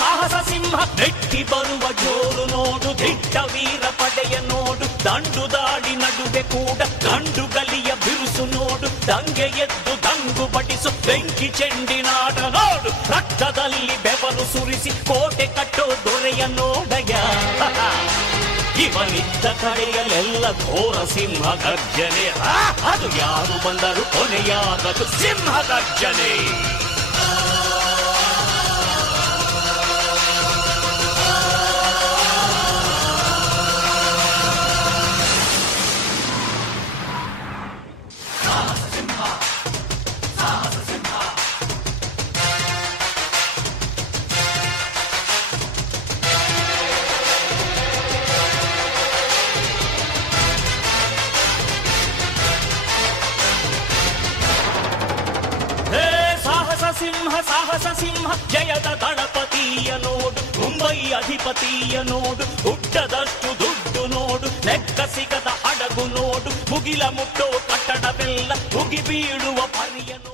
ಸಾಹಸ ಸಿಂಹ ನೆಟ್ಟಿ ಬರುವ ಜೋರು ನೋಡು, ದಿಟ್ಟ ವೀರ ಪಡೆಯ ನೋಡು, ದಂಡು ದಾಡಿ ನಡುವೆ ಕೂಡ ಗಂಡು ಗಲಿಯ ಬಿರುಸು ನೋಡು, ದಂಗೆ ಎದ್ದು ದಂಗು ಬಡಿಸು ಬೆಂಕಿ ಚೆಂಡಿನಾಟ ನೋಡು, ರಕ್ತದಲ್ಲಿ ಬೆವರು ಸುರಿಸಿ ಕೋಟೆ ಕಟ್ಟೋ ದೊರೆಯ ನೋಡಯ. ಇವನಿದ್ದ ಕಡೆಯಲ್ಲೆಲ್ಲ ಘೋರ ಸಿಂಹ ಗರ್ಜನೆ, ಅದು ಯಾರು ಬಂದರು ಕೊನೆಯಾಗದು ಸಿಂಹ ಗರ್ಜನೆ. ಸಾಹಸ ಸಿಂಹ ಜಯದ ದಳಪತಿಯ ನೋಡು, ಮುಂಬೈ ಅಧಿಪತಿಯ ನೋಡು, ಹುಟ್ಟದಷ್ಟು ದುಡ್ಡು ನೋಡು, ಲೆಕ್ಕ ಸಿಗದ ಹಡಗು ನೋಡು, ಮುಗಿಲ ಮುಟ್ಟೋ ಕಟ್ಟಡವೆಲ್ಲ ಮುಗಿ ಬೀಳುವ ಪರಿಯ ನೋಡು.